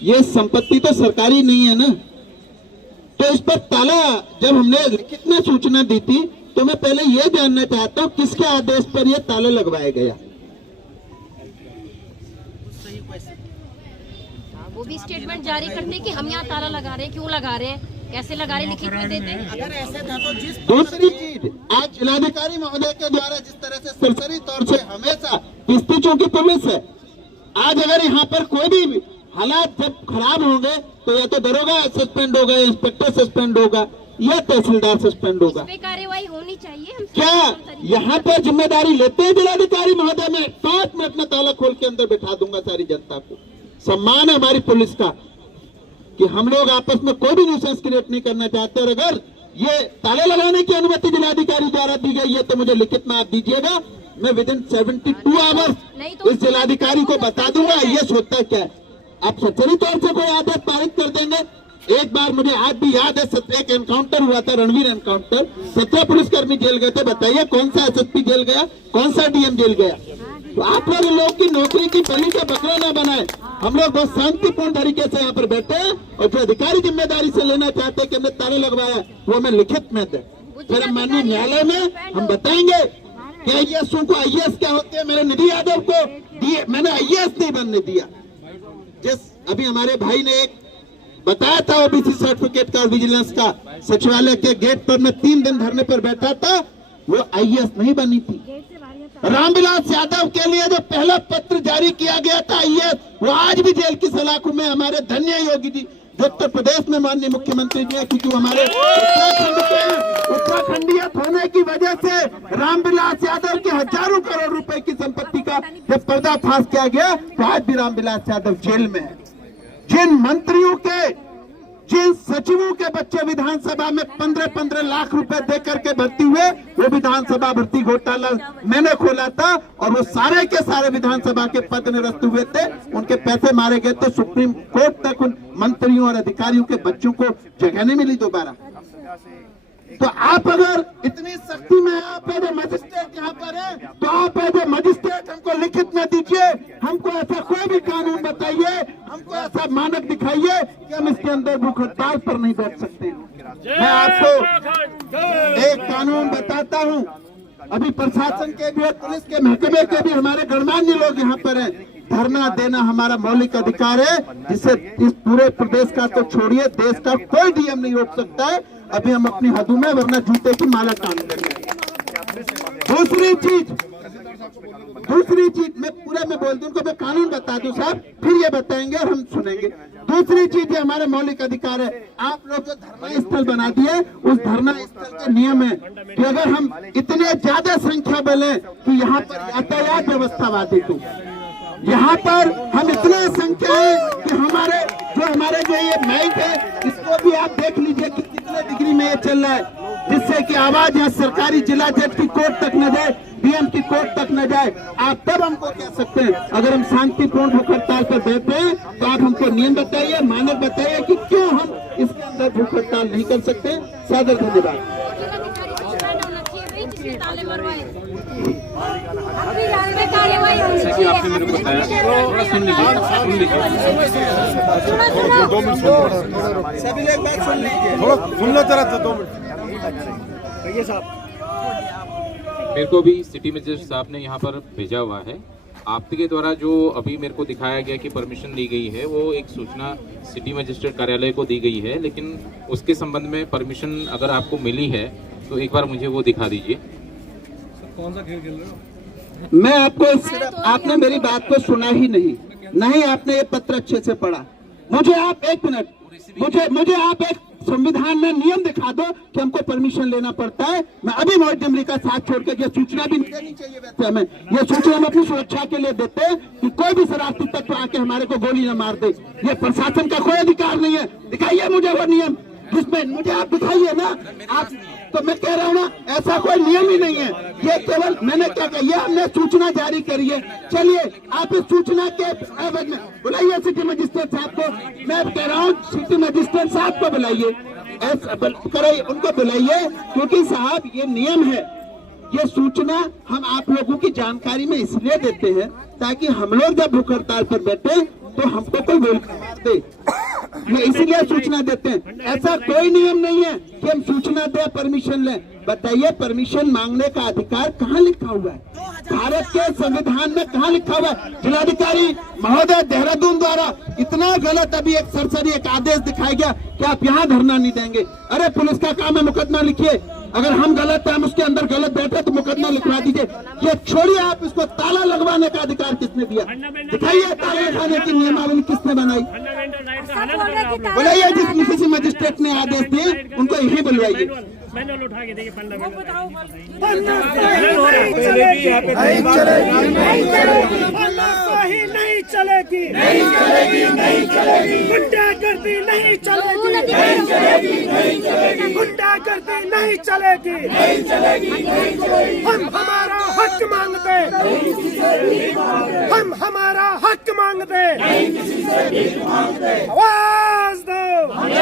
ये संपत्ति तो सरकारी नहीं है ना, तो इस पर ताला जब हमने लिखित में सूचना दी थी तो मैं पहले ये जानना चाहता हूँ किसके आदेश पर यह ताला लगवाया गया? वो भी स्टेटमेंट जारी करते कि हम यहाँ ताला लगा रहे हैं, क्यों लगा रहे हैं, कैसे लगा रहे हैं, लिखित में देते हैं। अगर ऐसे था तो दूसरी चीज, आज जिलाधिकारी महोदय के द्वारा जिस तरह से सरसरी तौर से हमेशा पिस्ती चौकी पुलिस है, आज अगर यहाँ पर कोई भी हालात जब खराब होंगे तो या तो दरोगा सस्पेंड होगा, इंस्पेक्टर सस्पेंड होगा या तहसीलदार सस्पेंड होगा। कार्रवाई होनी चाहिए। क्या यहाँ पर जिम्मेदारी लेते हैं जिलाधिकारी महोदय? में 5 मिनट में ताला खोल के अंदर बैठा दूंगा सारी जनता को। सम्मान है हमारी पुलिस का कि हम लोग आपस में कोई भी न्यूसेंस क्रिएट नहीं करना चाहते। और अगर ये ताले लगाने की अनुमति जिलाधिकारी द्वारा दी गई है तो मुझे लिखित में आप दीजिएगा, मैं विदिन 72 आवर्स इस जिलाधिकारी को बता दूंगा ये सोचता क्या है। आप सच्ची तौर से कोई आदेश पारित कर देंगे। एक बार मुझे आज भी याद है, एक एनकाउंटर हुआ था, रणवीर एनकाउंटर, 17 पुलिसकर्मी जेल गए थे। बताइए कौन सा एसएसपी जेल गया, कौन सा डीएम जेल गया? तो आप लोग की नौकरी की बलि का बकरा ना बनाए। हम लोग बहुत शांतिपूर्ण तरीके से यहाँ पर बैठे हैं और जो अधिकारी जिम्मेदारी से लेना चाहते हैं कि हमने ताले लगवाया वो हमें लिखित में दे, फिर हम माननीय न्यायालय में हम बताएंगे कि आईएएस को आईएएस क्या होते हैं। मेरे निधि यादव को दिए, मैंने आईएएस नहीं बनने दिया। जिस अभी हमारे भाई ने एक बताया था ओबीसी सर्टिफिकेट का विजिलेंस का, सचिवालय के गेट पर मैं 3 दिन धरने पर बैठा था, वो आईएएस नहीं बनी थी। रामविलास यादव के लिए जो पहला पत्र जारी किया गया था आईएएस, वो आज भी जेल की सलाखों में हमारे धन्य योगी जी जो उत्तर प्रदेश में माननीय मुख्यमंत्री जी है, क्योंकि हमारे उत्तराखंडीयत होने की वजह से रामविलास यादव के हजारों करोड़ रुपए की संपत्ति का जब पर्दाफाश किया गया तो आज भी रामविलास यादव जेल में है। जिन मंत्रियों के, जिन सचिवों के बच्चे विधानसभा में 15-15 लाख रुपए देकर के भर्ती हुए, वो विधानसभा भर्ती घोटाला मैंने खोला था और वो सारे के सारे विधानसभा के पद निरस्त हुए थे, उनके पैसे मारे गए थे। सुप्रीम कोर्ट तक उन मंत्रियों और अधिकारियों के बच्चों को जगह नहीं मिली दोबारा। तो आप अगर इतनी सख्ती में आप जो मजिस्ट्रेट यहाँ पर है, तो आप जो मजिस्ट्रेट हमको लिखित में दीजिए, हमको ऐसा कोई भी कानून बताइए, हमको ऐसा मानक दिखाइए कि हम इसके अंदर भूख हड़ताल पर नहीं बैठ सकते। मैं आपको एक कानून बताता हूँ। अभी प्रशासन के भी और पुलिस के महकमे के भी हमारे गणमान्य लोग यहाँ पर हैं। धरना देना हमारा मौलिक अधिकार है, जिसे इस पूरे प्रदेश का तो छोड़िए, देश का कोई डीएम नहीं रोक सकता है। अभी हम अपनी हदों में, वरना जूते की माला टांग देंगे। दूसरी चीज मैं पूरा में बोल दूं, उनको मैं कानून बता दूं साहब, फिर ये बताएंगे और हम सुनेंगे। दूसरी चीज ये हमारे मौलिक अधिकार है। आप लोग जो धरना स्थल बना दिए, उस धरना स्थल के नियम है कि अगर हम इतने ज्यादा संख्या बल है कि यहाँ पर यातायात व्यवस्था बाधित हो, यहाँ पर हम इतना संख्या है कि हमारे जो ये माइक है इसको भी आप देख लीजिए कि कितने डिग्री में ये चल रहा है, जिससे कि आवाज यहाँ सरकारी जिला जज की कोर्ट तक न जाए, डीएम की कोर्ट तक न जाए। आप तब हमको कह सकते हैं अगर हम शांतिपूर्ण भूख हड़ताल पर बैठे हैं तो आप हमको नियम बताइए, मानक बताइए कि क्यों हम इसके अंदर भूख हड़ताल नहीं कर सकते। सादर धन्यवाद। आपने मेरे को बताया, थोड़ा सुन लीजिए। मेरे को भी सिटी मजिस्ट्रेट साहब ने यहाँ पर भेजा हुआ है। आपके द्वारा जो अभी मेरे को दिखाया गया कि परमिशन ली गई है, वो एक सूचना सिटी मजिस्ट्रेट कार्यालय को दी गई है, लेकिन उसके संबंध में परमिशन अगर आपको मिली है तो एक बार मुझे वो दिखा दीजिए। कौन सा खेल खेल रहे हो? मैं आपको आपने मेरी बात को सुना ही नहीं आपने ये पत्र अच्छे से पढ़ा। मुझे आप एक मिनट, मुझे आप एक संविधान में नियम दिखा दो कि हमको परमिशन लेना पड़ता है। मैं अभी मोहित डिमरी का साथ छोड़ के ये सूचना भी नहीं देनी चाहिए वैसे हमें, ये सूचना हम अपनी सुरक्षा के लिए देते हैं कि कोई भी शरारती तत्व आके हमारे को गोली न मार दे। ये प्रशासन का कोई अधिकार नहीं है। दिखाइए मुझे वो नियम जिसमें मुझे आप दिखाइए ना। आप तो मैं कह रहा हूँ ना, ऐसा कोई नियम ही नहीं है। ये केवल मैंने क्या कहा, ये हमने सूचना जारी करी है। चलिए आप इस सूचना के एवज में बुलाइए सिटी मजिस्ट्रेट साहब को। मैं कह रहा हूँ सिटी मजिस्ट्रेट साहब को बुलाइए, कराइए, उनको बुलाइए, क्योंकि साहब ये नियम है। ये सूचना हम आप लोगों की जानकारी में इसलिए देते हैं ताकि हम लोग जब भूख हड़ताल पर बैठे तो हमको कोई गोली मार दे, ये इसीलिए सूचना देते हैं। ऐसा कोई नियम नहीं है कि हम सूचना दें परमिशन लें। बताइए परमिशन मांगने का अधिकार कहाँ लिखा हुआ है? भारत के संविधान में कहाँ लिखा हुआ है? जिलाधिकारी महोदय देहरादून द्वारा इतना गलत अभी एक सरसरी एक आदेश दिखाया गया कि आप यहाँ धरना नहीं देंगे। अरे पुलिस का काम है मुकदमा लिखिए, अगर हम गलत है, हम उसके अंदर गलत बैठे तो मुकदमा लिखवा दीजिए। ये छोड़िए, आप इसको ताला लगवाने का अधिकार किसने दिया? दिखाइए ताला लगाने की नियमावली किसने बनाई? बुलाइए, जिस किसी मजिस्ट्रेट ने आदेश दिए उनको यही बुलवाइए। मैनुअल उठा के देखिए, पन्ना नहीं चलेगी, गुंडागर्दी नहीं चलेगी, गुंडागर्दी नहीं चलेगी। हम हमारा हक मांगते, हम हमारा हक मांगते। आवाज दो, आवाज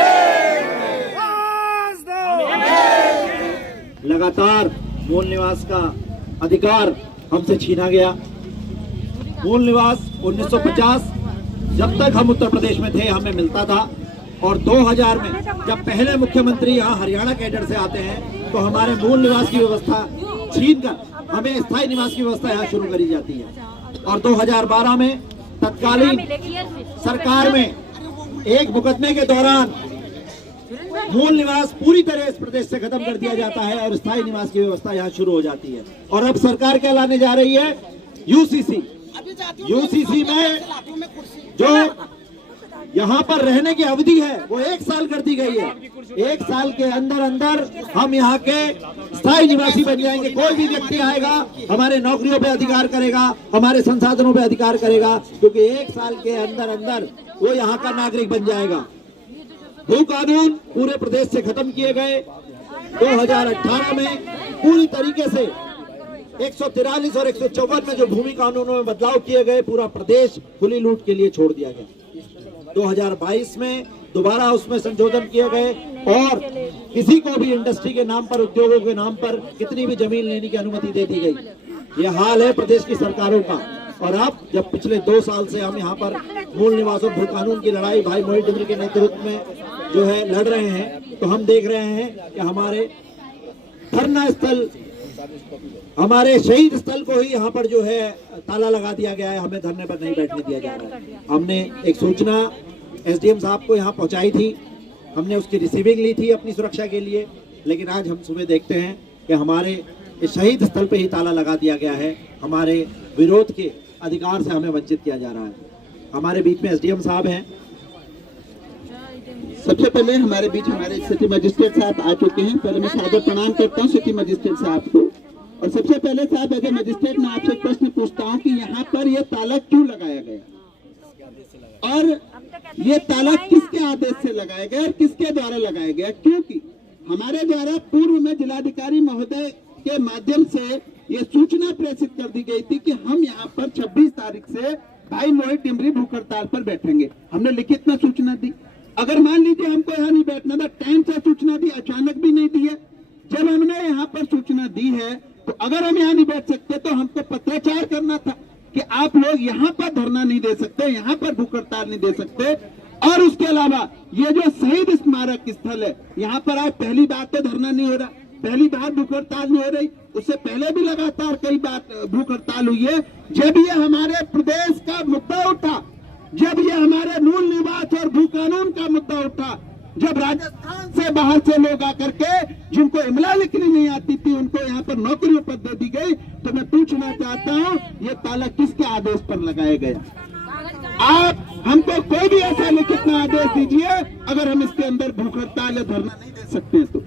दो। लगातार मूल निवास का अधिकार हमसे छीना गया। मूल निवास 1950 जब तक हम उत्तर प्रदेश में थे हमें मिलता था, और 2000 में जब पहले मुख्यमंत्री यहाँ हरियाणा कैडर से आते हैं तो हमारे मूल निवास की व्यवस्था छीन कर हमें स्थायी निवास की व्यवस्था यहाँ शुरू करी जाती है। और 2012 में तत्कालीन सरकार में एक मुकदमे के दौरान मूल निवास पूरी तरह इस प्रदेश से खत्म कर दिया जाता है और स्थायी निवास की व्यवस्था यहाँ शुरू हो जाती है। और अब सरकार क्या लाने जा रही है? यूसीसी। यूसीसी में जो यहाँ पर रहने की अवधि है वो 1 साल कर दी गई है। 1 साल के अंदर अंदर हम यहाँ के स्थायी निवासी बन जाएंगे। कोई भी व्यक्ति आएगा हमारे नौकरियों पे अधिकार करेगा, हमारे संसाधनों पे अधिकार करेगा, क्योंकि 1 साल के अंदर अंदर वो यहाँ का नागरिक बन जाएगा। भू कानून पूरे प्रदेश से खत्म किए गए। 2018 में पूरी तरीके से 143 और 154 में जो भूमि कानूनों में बदलाव किए गए, पूरा प्रदेश खुली लूट के लिए छोड़ दिया गया। 2022 में दोबारा उसमें संशोधन किए गए और किसी को भी इंडस्ट्री के नाम पर, उद्योगों के नाम पर कितनी भी जमीन लेने की अनुमति दे दी गई। ये हाल है प्रदेश की सरकारों का। और अब जब पिछले 2 साल से हम यहाँ पर मूल निवास और भू कानून की लड़ाई भाई मोहित डिमरी के नेतृत्व में जो है लड़ रहे हैं, तो हम देख रहे हैं कि हमारे धरना स्थल, हमारे शहीद स्थल को ही यहाँ पर जो है ताला लगा दिया गया है। हमें धरने पर नहीं बैठने दिया जा रहा है। हमने एक सूचना एसडीएम साहब को यहाँ पहुँचाई थी, हमने उसकी रिसीविंग ली थी अपनी सुरक्षा के लिए, लेकिन आज हम सुबह देखते हैं कि हमारे इस शहीद स्थल पे ही ताला लगा दिया गया है। हमारे विरोध के अधिकार से हमें वंचित किया जा रहा है। हमारे बीच में एसडीएम साहब हैं। सबसे पहले हमारे बीच हमारे सिटी मजिस्ट्रेट साहब आ चुके हैं। पहले मैं सादर प्रणाम करता हूँ सिटी मजिस्ट्रेट साहब को। और सबसे पहले साहब एज ए मजिस्ट्रेट मैं आपसे प्रश्न पूछता हूँ कि यहाँ पर यह ताला क्यों लगाया गया और ये ताला किसके आदेश से लगाया गया और किसके द्वारा लगाया गया? क्योंकि हमारे द्वारा पूर्व में जिलाधिकारी महोदय के माध्यम से ये सूचना प्रेषित कर दी गई थी कि हम यहाँ पर 26 तारीख से भाई मोहित डिमरी भूख हड़ताल पर बैठेंगे। हमने लिखित में सूचना दी। अगर मान लीजिए हमको यहाँ नहीं बैठना था, टाइम से सूचना दी, अचानक भी नहीं दी है। जब हमने यहाँ पर सूचना दी है तो अगर हम यहाँ नहीं बैठ सकते तो हमको पत्राचार करना था कि आप लोग यहाँ पर धरना नहीं दे सकते, यहाँ पर भूख हड़ताल नहीं दे सकते। और उसके अलावा ये जो शहीद स्मारक स्थल है, यहाँ पर आज पहली बार तो धरना नहीं हो रहा, पहली बार भूख हड़ताल नहीं हो रही, उससे पहले भी लगातार कई बार भूख हड़ताल हुई है। जब ये हमारे प्रदेश का मुद्दा उठा, जब ये हमारे मूल निवास और भू कानून का मुद्दा उठा, जब राजस्थान से बाहर से लोग आकर के जिनको इमला लिखनी नहीं आती थी उनको यहाँ पर नौकरियों पर दे दी गई, तो मैं पूछना चाहता हूँ ये ताला किसके आदेश पर लगाया गया? आप हमको कोई भी ऐसा लिखित ना आदेश दीजिए अगर हम इसके अंदर भूख हड़ताल या धरना नहीं दे सकते हैं तो।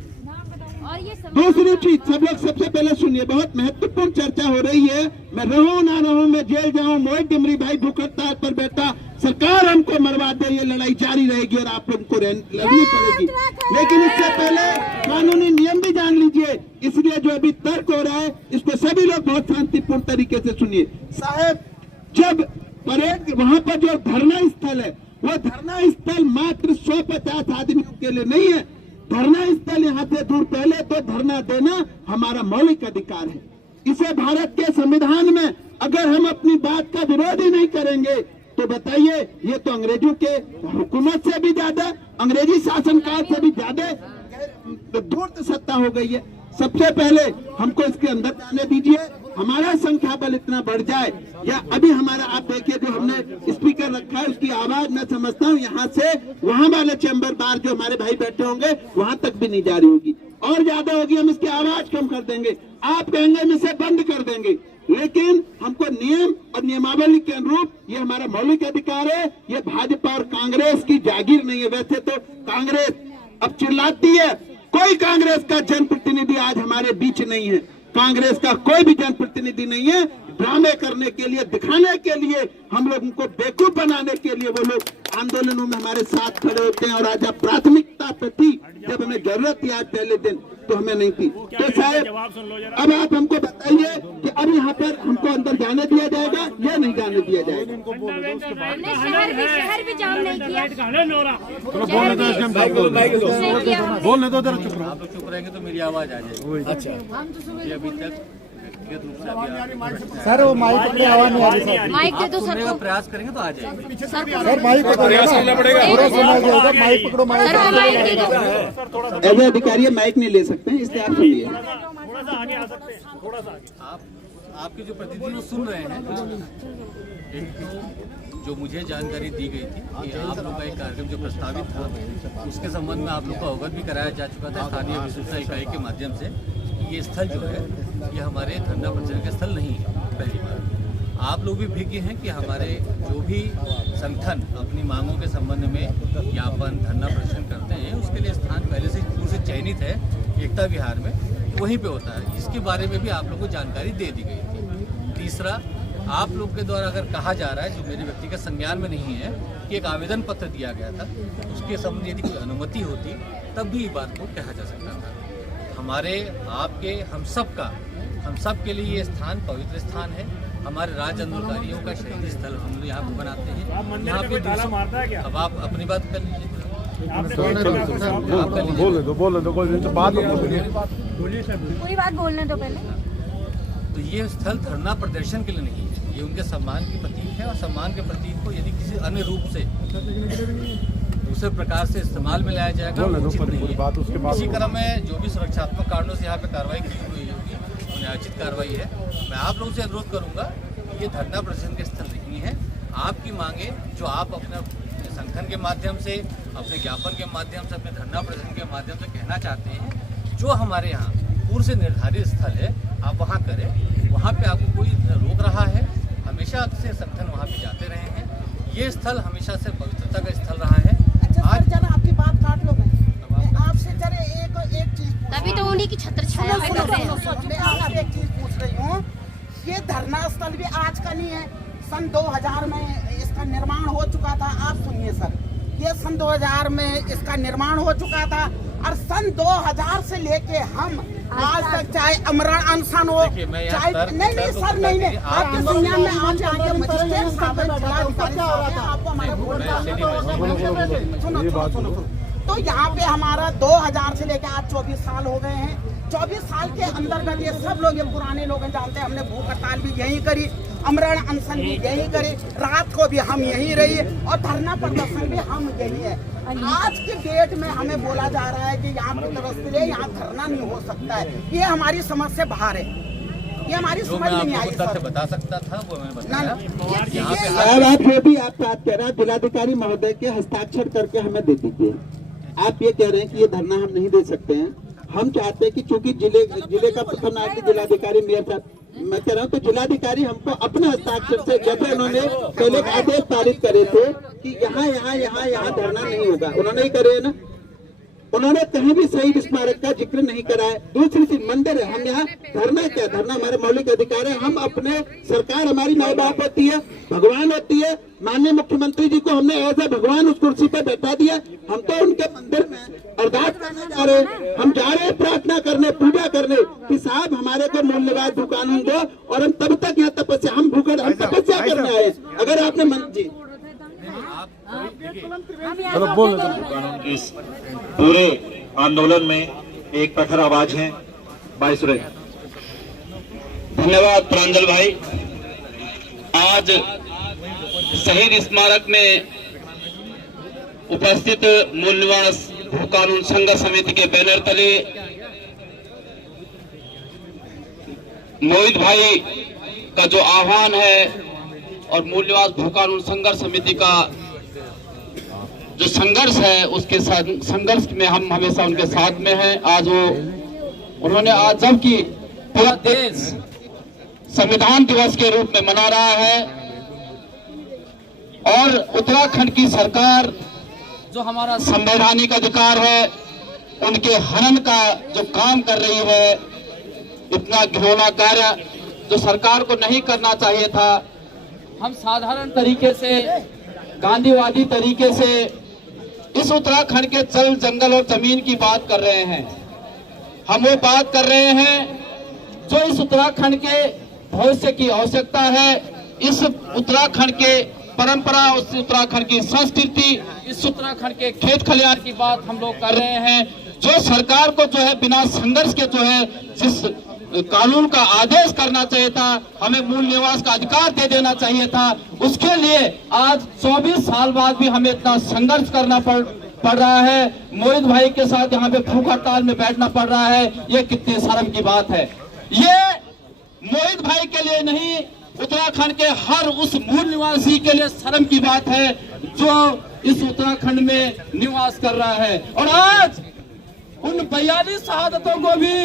दूसरी चीज, सब लोग सबसे पहले सुनिए, बहुत महत्वपूर्ण चर्चा हो रही है। मैं रहूं ना रहूं, मैं जेल जाऊं, मोहित डिमरी भाई भूख हड़ताल पर बैठा, सरकार हमको मरवा दे, ये लड़ाई जारी रहेगी और आप लोगों को लड़नी पड़ेगी। लेकिन इससे पहले कानूनी नियम भी जान लीजिए। इसलिए जो अभी तर्क हो रहा है इसको सभी लोग बहुत शांतिपूर्ण तरीके से सुनिए। साहब, जब परेड वहां पर जो धरना स्थल है वो धरना स्थल मात्र 150 आदमियों के लिए नहीं है। धरना स्थल यहाँ से दूर, पहले तो धरना देना हमारा मौलिक अधिकार है। इसे भारत के संविधान में अगर हम अपनी बात का विरोध ही नहीं करेंगे तो बताइए, ये तो अंग्रेजों के हुकूमत से भी ज्यादा, अंग्रेजी शासनकाल से भी ज्यादा धूर्त सत्ता हो गई है। सबसे पहले हमको इसके अंदर जाने दीजिए, हमारा संख्या बल इतना बढ़ जाए, या अभी हमारा आप देखिए जो हमने स्पीकर रखा है उसकी आवाज मैं समझता हूँ यहाँ से वहां वाले चैम्बर बार जो हमारे भाई बैठे होंगे वहां तक भी नहीं जा रही होगी, और ज्यादा होगी। हम इसकी आवाज कम कर देंगे, आप कहेंगे हम इसे बंद कर देंगे, लेकिन हमको नियम और नियमावली के अनुरूप ये हमारा मौलिक अधिकार है। ये भाजपा और कांग्रेस की जागीर नहीं है। वैसे तो कांग्रेस अब चिल्लाती है, कोई कांग्रेस का जनप्रतिनिधि आज हमारे बीच नहीं है, कांग्रेस का कोई भी जनप्रतिनिधि नहीं है। ड्रामे करने के लिए, दिखाने के लिए, हम लोगों को बेवकूफ बनाने के लिए वो लोग आंदोलनों में हमारे साथ खड़े होते हैं। और आज अब प्राथमिकता पे थी, जब हमें जरूरत थी आज पहले दिन तो हमें नहीं थी। तो साहब अब आप हमको बताइए कि अब यहाँ पर हमको अंदर जाने दिया जाएगा या नहीं जाने दिया जाएगा? हमने शहर भी जाम नहीं किया। बोलने दो, जरा चुप रहो। आप चुप रहेंगे तो मेरी आवाज आ जाएगी। अच्छा, ये अभी तक सर वो माइक की आवाज नहीं आ रही सर। माइक दे दो सर को, प्रयास करेंगे तो आ जाएगी। सर माइक प्रयास करना पड़ेगा, पूरा सुना जाएगा। माइक पकड़ो, माइक एज अधिकारी माइक नहीं ले सकते हैं, इसलिए आप सुनिए। आपके जो प्रतिनिधि सुन रहे हैं, जो मुझे जानकारी दी गई थी कि आप लोग का एक कार्यक्रम जो प्रस्तावित था उसके संबंध में आप लोग को अवगत भी कराया जा चुका था स्थानीय विशेषता इकाई के माध्यम से। ये स्थल जो है ये हमारे धरना प्रदर्शन का स्थल नहीं है। पहली बात, आप लोग भी विज्ञ हैं कि हमारे जो भी संगठन अपनी मांगों के संबंध में ज्ञापन धरना प्रदर्शन करते हैं उसके लिए स्थान पहले से पूर्व से चयनित है एकता विहार में, वहीं पे होता है। इसके बारे में भी आप लोग को जानकारी दे दी गई थी। तीसरा, आप लोग के द्वारा अगर कहा जा रहा है, जो मेरे व्यक्तिगत संज्ञान में नहीं है, कि एक आवेदन पत्र दिया गया था, उसके संबंध यदि कोई अनुमति होती तब भी ये बात को कहा जा सकता था। हमारे, आपके, हम सब के लिए ये स्थान पवित्र स्थान है। हमारे राज आंदोलकारियों का शहीदी स्थल हम लोग यहाँ पर बनाते हैं। यहाँ पे अब आप अपनी बात कर लीजिए। बोले दो कोई तो बात पूरी बात बोलने दो पहले। तो ये स्थल धरना प्रदर्शन के लिए नहीं है, ये उनके सम्मान की प्रतीक है। और सम्मान के प्रतीक को यदि किसी अन्य रूप से दूसरे प्रकार से इस्तेमाल में लाया जाएगा उचित नहीं है। इसी क्रम में जो भी सुरक्षात्मक कारणों से यहाँ पे कार्रवाई की हुई होगी, न्यायोचित कार्रवाई है। मैं आप लोगों से अनुरोध करूँगा कि ये धरना प्रदर्शन के स्थल नहीं है। आपकी मांगे जो आप अपने संगठन के माध्यम से, अपने ज्ञापन के माध्यम से, अपने धरना प्रदर्शन के माध्यम से कहना चाहते हैं, जो हमारे यहाँ पूर्व से निर्धारित स्थल है आप वहाँ करें। वहाँ पे आपको कोई रोक रहा है, हमेशा से संगठन वहाँ पे जाते रहे हैं। ये स्थल हमेशा से पवित्रता का स्थल रहा है। आज जरा आपकी बात काट लो, मैं आपसे जरा एक चीज तभी तो उन्हीं की छत्र छाया में कर रहे हैं। मैं आपसे एक चीज पूछ रही हूँ, ये धरना स्थल भी आज का नहीं है, सन 2000 में इसका निर्माण हो चुका था। आप सुनिए सर, ये सन 2000 में इसका निर्माण हो चुका था और सन 2000 से लेके हम आज तक चाहे अमरण अनशन हो, चाहे नहीं सर नहीं आपके संज्ञान में आज आके मजिस्ट्रेट साहब आपको हमारे सुनो तो यहाँ पे हमारा 2000 से लेकर आज 24 साल हो गए हैं। 24 साल के अंतर्गत ये सब लोग, ये पुराने लोग जानते हैं, हमने भूख हड़ताल भी यहीं करी, अमरण अनशन भी यहीं करी, रात को भी हम यहीं रही और धरना प्रदर्शन भी हम यही है। आज की डेट में हमें बोला जा रहा है कि यहाँ की तरफ से यहाँ धरना नहीं हो सकता है। ये हमारी समझ से बाहर है, ये हमारी समझ में नहीं आई सर। बता सकता था वो मैं बताया। आप जो भी आप बात कह रहे हैं, जिलाधिकारी महोदय के हस्ताक्षर करके हमें दे दीजिए। आप ये कह रहे हैं कि ये धरना हम नहीं दे सकते हैं। हम चाहते हैं कि चूंकि जिले का प्रथम नागरिक जिलाधिकारी मेयर साहब, मैं कह रहा हूँ तो जिलाधिकारी हमको अपने हस्ताक्षर से, जैसे उन्होंने पहले आदेश पारित करे थे कि यहाँ धरना नहीं होगा, उन्होंने ही करे है ना, उन्होंने कहीं भी शहीद स्मारक का जिक्र नहीं करा है। दूसरी चीज मंदिर है, हम यहाँ धरना क्या, धरना हमारे मौलिक अधिकार है। हम अपने, सरकार हमारी माँ बाप होती है, भगवान होती है। माननीय मुख्यमंत्री जी को हमने ऐसा भगवान उस कुर्सी पर बैठा दिया, हम तो उनके मंदिर में अरदास करने जा रहे हैं, हम जा रहे हैं प्रार्थना करने, पूजा करने कि साहब हमारे को मूल्यवान भू कानून दो, और हम तब तक यहाँ तपस्या, हम तपस्या करने आए। अगर आपने जी कानून की इस पूरे आंदोलन में एक प्रखर आवाज है भाई सुरेश। धन्यवाद प्रांजल भाई। आज शहीद स्मारक में उपस्थित मूल निवास भू कानून संघर्ष समिति के बैनर तले मोहित भाई का जो आह्वान है और मूल निवास भू कानून संघर्ष समिति का जो संघर्ष है, उसके संघर्ष में हम हमेशा उनके साथ में हैं। आज वो उन्होंने आज जबकि पूरा देश संविधान दिवस के रूप में मना रहा है और उत्तराखंड की सरकार जो हमारा संवैधानिक अधिकार है उनके हनन का जो काम कर रही है, इतना घिनौना कार्य जो सरकार को नहीं करना चाहिए था। हम साधारण तरीके से, गांधीवादी तरीके से इस उत्तराखंड के जल, जंगल और जमीन की बात कर रहे हैं। हम वो बात कर रहे हैं जो इस उत्तराखंड के भविष्य की आवश्यकता है, इस उत्तराखंड के परंपरा, उस उत्तराखंड की संस्कृति, इस उत्तराखंड के खेत खलिहान की बात हम लोग कर रहे हैं। जो सरकार को जो है बिना संघर्ष के जो है जिस कानून का आदेश करना चाहिए था, हमें मूल निवास का अधिकार दे देना चाहिए था, उसके लिए आज 24 साल बाद भी हमें इतना संघर्ष करना पड़ रहा है। मोहित भाई के साथ यहाँ पे भूख हड़ताल में बैठना पड़ रहा है, ये कितनी शर्म की बात है। ये मोहित भाई के लिए नहीं, उत्तराखंड के हर उस मूल निवासी के लिए शर्म की बात है जो इस उत्तराखंड में निवास कर रहा है। और आज उन 42 शहादतों को भी,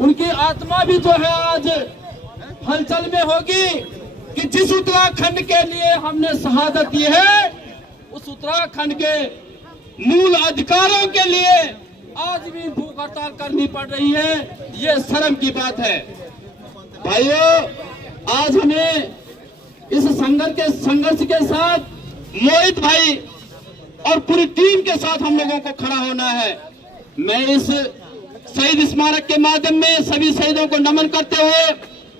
उनकी आत्मा भी जो है आज हलचल में होगी कि जिस उत्तराखंड के लिए हमने शहादत दी है, उस उत्तराखंड के मूल अधिकारों के लिए आज भी भूख हड़ताल करनी पड़ रही है। ये शर्म की बात है। भाइयों, आज हमें इस संघर्ष के साथ मोहित भाई और पूरी टीम के साथ हम लोगों को खड़ा होना है। मैं इस शहीद स्मारक के माध्यम में सभी शहीदों को नमन करते हुए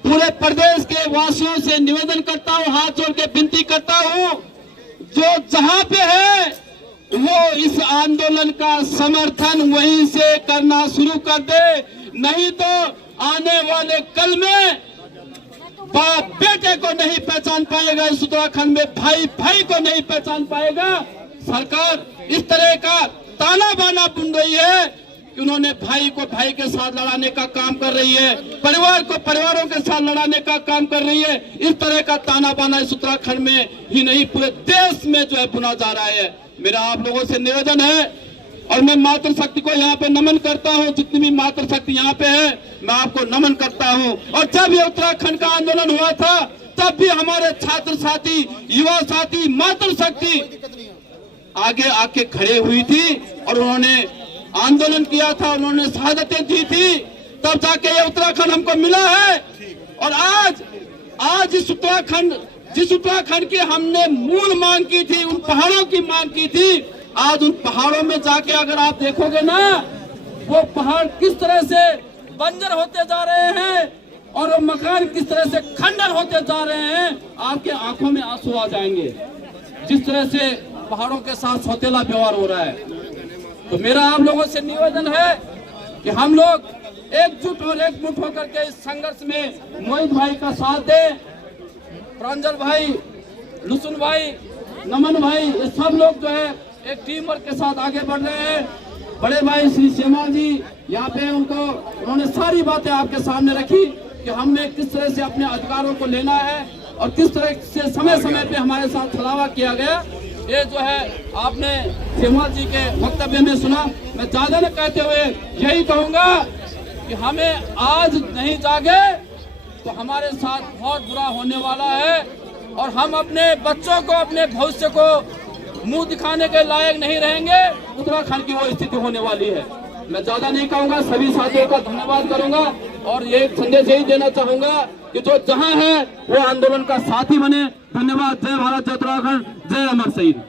पूरे प्रदेश के वासियों से निवेदन करता हूं, हाथ जोड़ के विनती करता हूं, जो जहां पे है वो इस आंदोलन का समर्थन वहीं से करना शुरू कर दे, नहीं तो आने वाले कल में बाप बेटे को नहीं पहचान पाएगा, इस उत्तराखंड में भाई भाई को नहीं पहचान पाएगा। सरकार इस तरह का ताना बाना बुन रही है कि उन्होंने भाई को भाई के साथ लड़ाने का काम कर रही है, परिवार को परिवारों के साथ लड़ाने का काम कर रही है। इस तरह का ताना बाना इस उत्तराखंड में ही नहीं पूरे देश में जो है बुना जा रहा है। मेरा आप लोगों से निवेदन है और मैं मातृशक्ति को यहाँ पे नमन करता हूँ, जितनी भी मातृशक्ति यहाँ पे है मैं आपको नमन करता हूँ। और जब ये उत्तराखंड का आंदोलन हुआ था तब भी हमारे छात्र साथी, युवा साथी, मातृशक्ति आगे आके खड़े हुई थी और उन्होंने आंदोलन किया था, उन्होंने शहादतें दी थी, तब जाके ये उत्तराखंड हमको मिला है। और आज जिस उत्तराखंड की हमने मूल मांग की थी, उन पहाड़ों की मांग की थी, आज उन पहाड़ों में जाके अगर आप देखोगे ना, वो पहाड़ किस तरह से बंजर होते जा रहे हैं और वो मकान किस तरह से खंडर होते जा रहे हैं, आपके आंखों में आंसू आ जाएंगे। जिस तरह से पहाड़ों के साथ सौतेला व्यवहार हो रहा है, तो मेरा आप लोगों से निवेदन है कि हम लोग एकजुट और एकमुठ होकर के इस संघर्ष में मोहित भाई का साथ दें। प्रांजल भाई, लुसुन भाई, नमन भाई, ये सब लोग जो है एक टीम वर्क के साथ आगे बढ़ रहे हैं। बड़े भाई श्री श्यामा जी यहाँ पे उन्होंने सारी बातें आपके सामने रखी कि हमने किस तरह से अपने अधिकारों को लेना है और किस तरह से समय समय पे हमारे साथ छलावा किया गया। ये जो है आपने श्यामा जी के वक्तव्य में सुना। मैं ज्यादा न कहते हुए यही कहूंगा कि हमें आज नहीं जागे तो हमारे साथ बहुत बुरा होने वाला है और हम अपने बच्चों को, अपने भविष्य को मुंह दिखाने के लायक नहीं रहेंगे। उत्तराखंड की वो स्थिति होने वाली है। मैं ज्यादा नहीं कहूंगा, सभी साथियों का धन्यवाद करूंगा और ये संदेश यही देना चाहूंगा कि जो जहां है वो आंदोलन का साथी बने। धन्यवाद। जय भारत, जय उत्तराखंड, जय अमर शहीद।